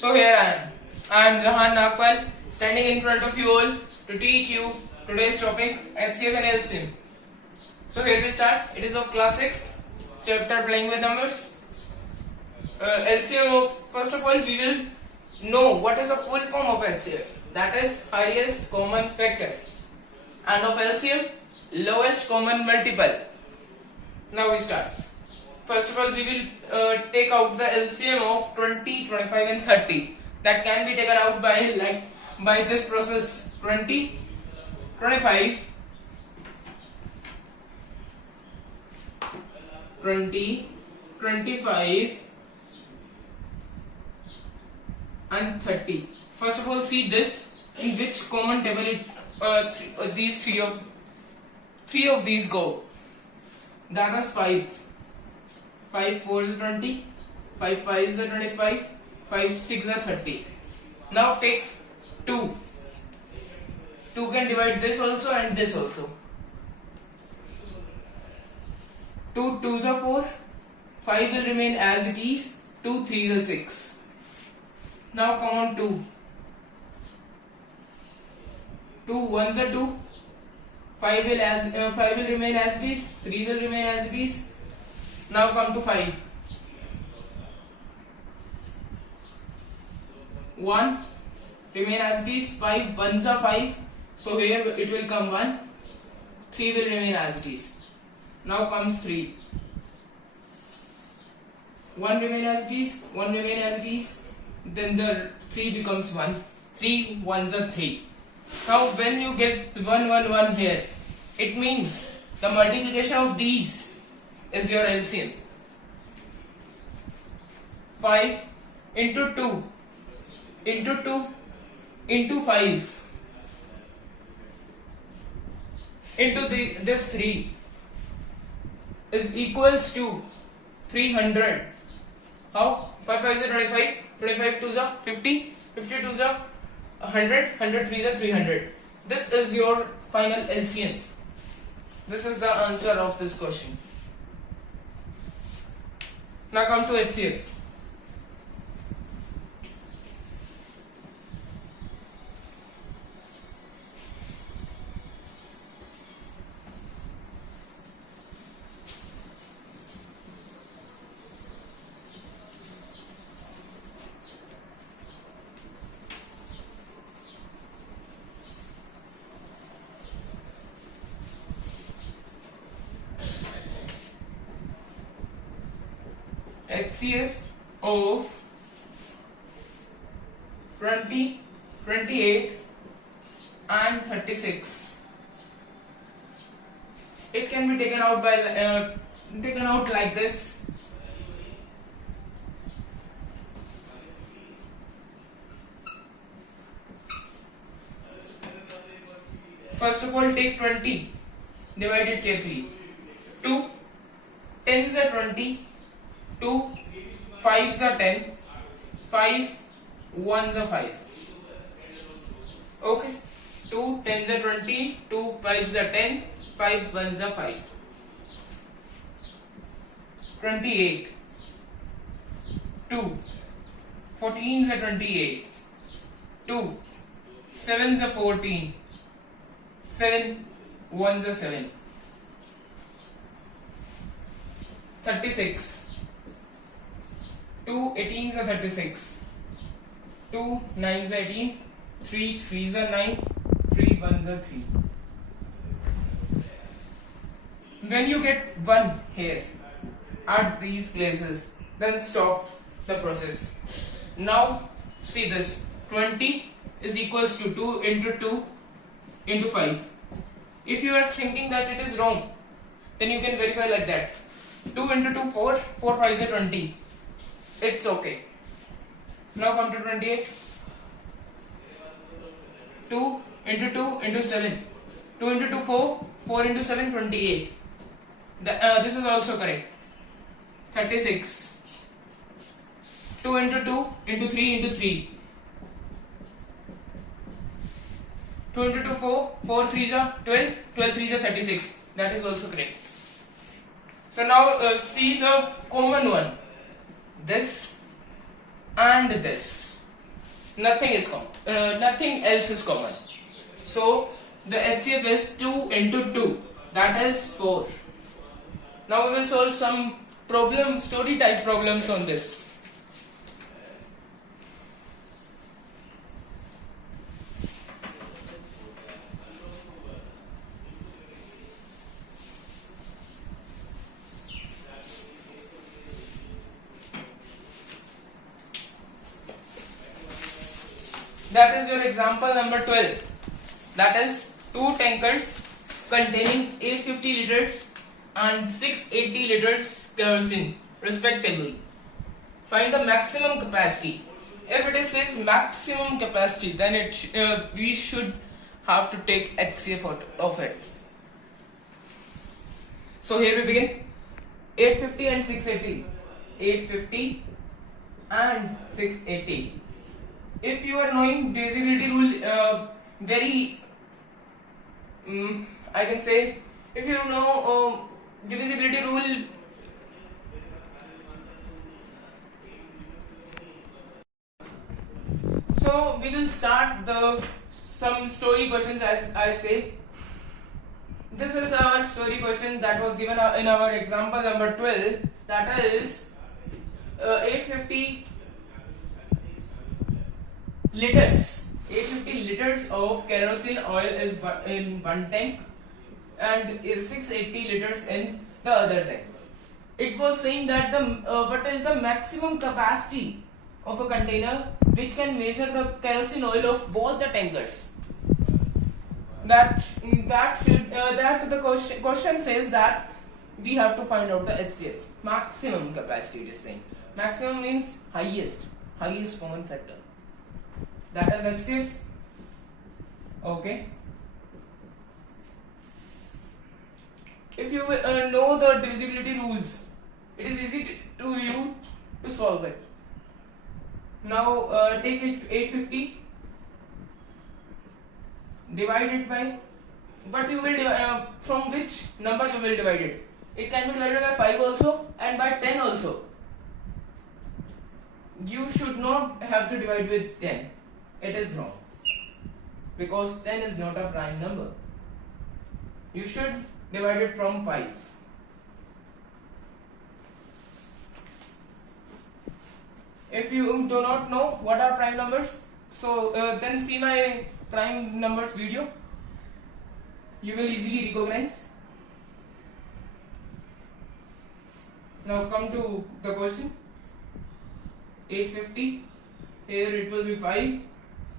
So here I am. I am Jahan Nagpal, standing in front of you all to teach you today's topic HCF and LCM. So here we start. It is of class 6, chapter playing with numbers. LCM of, first of all we will know what is the full form of HCF. That is highest common factor. And of LCM, lowest common multiple. Now we start. First of all, we will take out the LCM of 20, 25 and 30. That can be taken out by this process. 20, 25, 20, 25 and 30. First of all, see this, in which common table these three of these go. That was 5. 5 4 is 20, 5 5 is 25, 5 6 is 30. Now take 2. 2 can divide this also and this also. 2 2s are 4, 5 will remain as it is, 2 3s are 6. Now come on 2. 2 1s are 2, 5 will remain as it is, 3 will remain as it is. Now come to 5. 1 remain as it is, 5 1s are 5, so here it will come 1, 3 will remain as it is. Now comes 3. 1 remain as it is, 1 remain as it is, then the 3 becomes 1, 3 1s are 3. Now when you get 1 1 1 here, it means the multiplication of these is your LCM. 5 into 2 into 2 into 5 into this 3 is equals to 300. How? 5 5 is 25, 25 2s are 50, 50 2s are 100, 100 3s are 300. This is your final LCM. This is the answer of this question. Now come to HCF. HCF of 20, 28 and 36. It can be taken out like this. First of all, take 20, divide it carefully. 2 10s are 20, 2 5s are 10, 5 1s are 5. Okay, 2 10s are 20, 2 5s are 10, 5 1s are 5. 28, 2 14s are 28, 2 7s are 14, 7 1s are 7. 36, 2 18s are 36, 2 9s are 18, 3 3s are 9, 3 1s are 3. When you get 1 here at these places, then stop the process. Now see this, 20 is equals to 2 into 2 into 5. If you are thinking that it is wrong, then you can verify like that. 2 into 2 4, 4 5s are 20. It's okay. Now come to 28. 2 into 2 into 7. 2 into 2 4, 4 into 7 28. This is also correct. 36. 2 into 2 into 3 into 3. 2 into 2 4, 4 3s are 12, 12 3s are 36. That is also correct. So now see the common one, this and this. nothing else is common. So the HCF is 2 into 2, that is 4. Now we will solve some story type problems on this. That is your example number 12. That is two tankers containing 850 liters and 680 liters kerosene respectively. Find the maximum capacity. If it says maximum capacity, then we should have to take HCF out of it. So here we begin. 850 and 680. 850 and 680. If you are knowing divisibility rule I can say, if you know divisibility rule, so we will start some story questions. As I say, this is our story question that was given in our example number 12. That is 850 liters. 850 liters of kerosene oil is in one tank and 680 liters in the other tank. It was saying that what is the maximum capacity of a container which can measure the kerosene oil of both the tankers. The question says that we have to find out the HCF, maximum capacity. It is saying maximum means highest common factor. That is HCF. Okay. If you know the divisibility rules, it is easy to you to solve it. Now take it 850, divide it by what you will from which number you will divide it. It can be divided by 5 also and by 10 also. You should not have to divide with 10. It is wrong, because 10 is not a prime number. You should divide it from 5. If you do not know what are prime numbers, so then see my prime numbers video. You will easily recognize. Now come to the question. 850. Here it will be 5.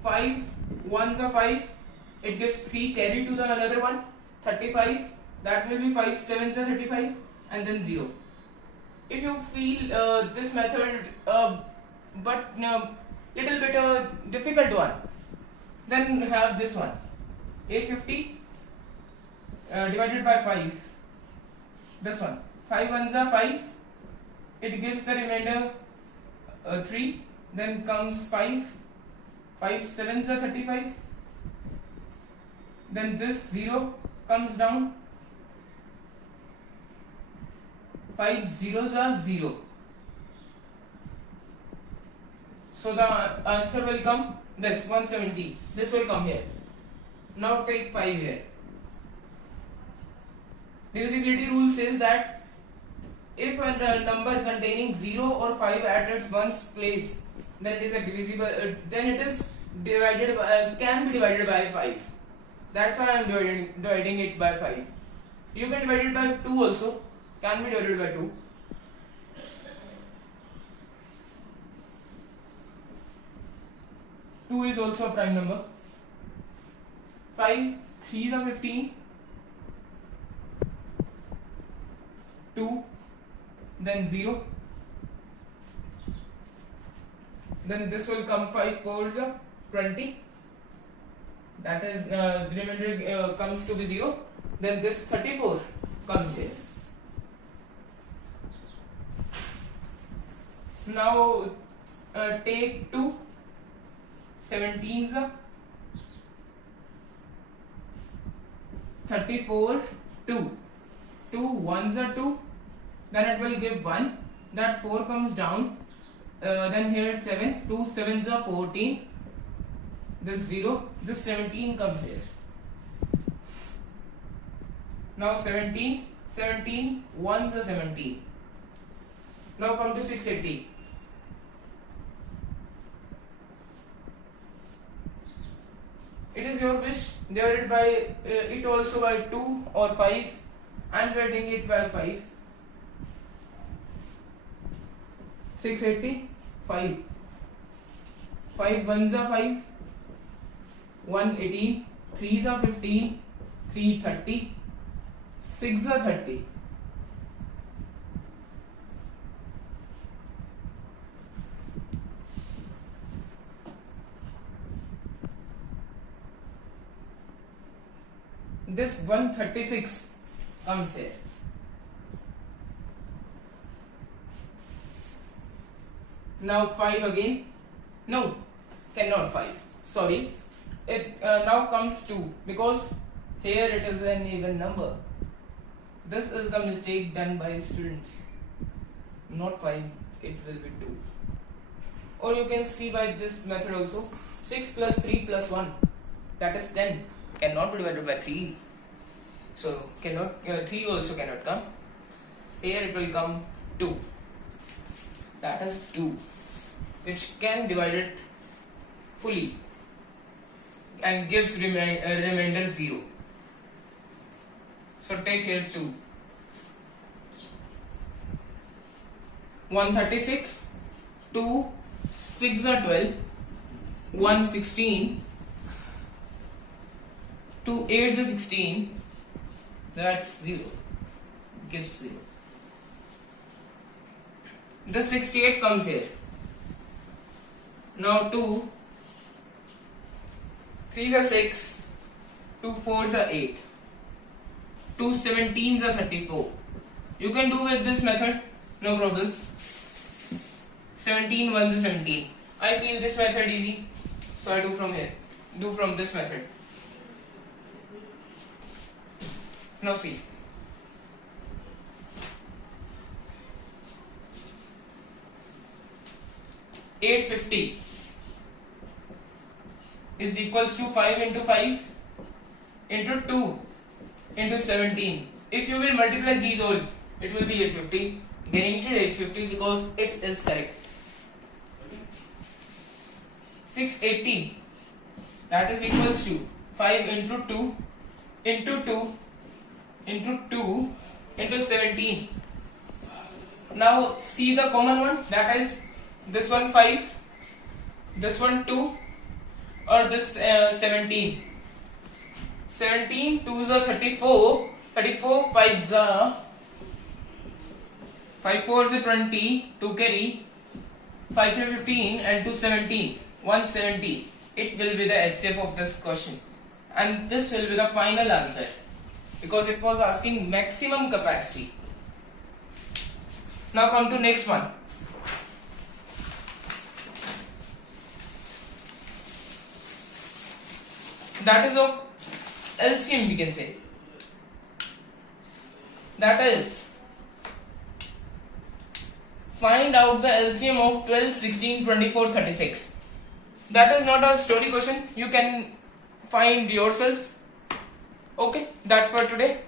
5 ones are 5. It gives 3. Carry to the another one. 35. That will be 5 sevens are 35, and then 0. If you feel this method but little bit difficult one, then have this one. 850 divided by 5. This one. 5 ones are 5. It gives the remainder 3. Then comes 5. 5 sevens are 35. Then this 0 comes down. 5 zeros are 0. So the answer will come this 170. This will come here. Now take 5 here. Divisibility rule says that if a number containing 0 or 5 at its one's place, then it is a divisible. Then it is divided by, can be divided by 5. That's why I am dividing it by 5. You can divide it by 2 also. Can be divided by 2. Two is also a prime number. 5 3s are 15. 2, then 0. Then this will come 5 4s are 20. That is the remainder comes to be 0. Then this 34 comes here. Now take 2 17s are 34 2. 2 1s are 2. Then it will give 1. That 4 comes down. Then here 7. 2 7s are 14. this 0, this 17 comes here. Now 17 ones are 17. Now come to 680. It is your wish, divide by it also by 2 or 5. I am dividing it by 5. 680, 5. 5 ones are 5. 1 18, 3s are 15, 3 30, 6 are 30. This 136 comes here. Now 5 again. No, cannot 5. Sorry. It now comes 2 because here it is an even number. This is the mistake done by students. Not 5, it will be 2. Or you can see by this method also. 6 plus 3 plus 1, that is 10. Cannot be divided by 3. So cannot 3 also cannot come. Here it will come 2. That is 2, which can divide it fully and gives remainder 0. So take here 2. 136, 2, 6 are 12, 1 16, 2 8 is 16, that's 0, gives 0. The 68 comes here. Now 2, 3s are 6, 2 4s are 8, 2 17s are 34. You can do with this method, no problem. 17 1s are 17. I feel this method easy, so I do from here. Do from this method. Now see. $850 is equals to 5 into 5 into 2 into 17. If you will multiply these all, it will be 850. Guaranteed 850 because it is correct. 680, that is equals to 5 into 2 into 2 into 2 into 17. Now see the common one, that is this one 5, this one 2, or this 17. 17 2s are 34, 34 5s are 5 4s are 20, 2 carry, 5 3 15 and 2 17, 170. It will be the HCF of this question, and this will be the final answer because it was asking maximum capacity. Now come to next one. That is of LCM, we can say. That is, find out the LCM of 12, 16, 24, 36. That is not a story question. You can find yourself. Okay, that's for today.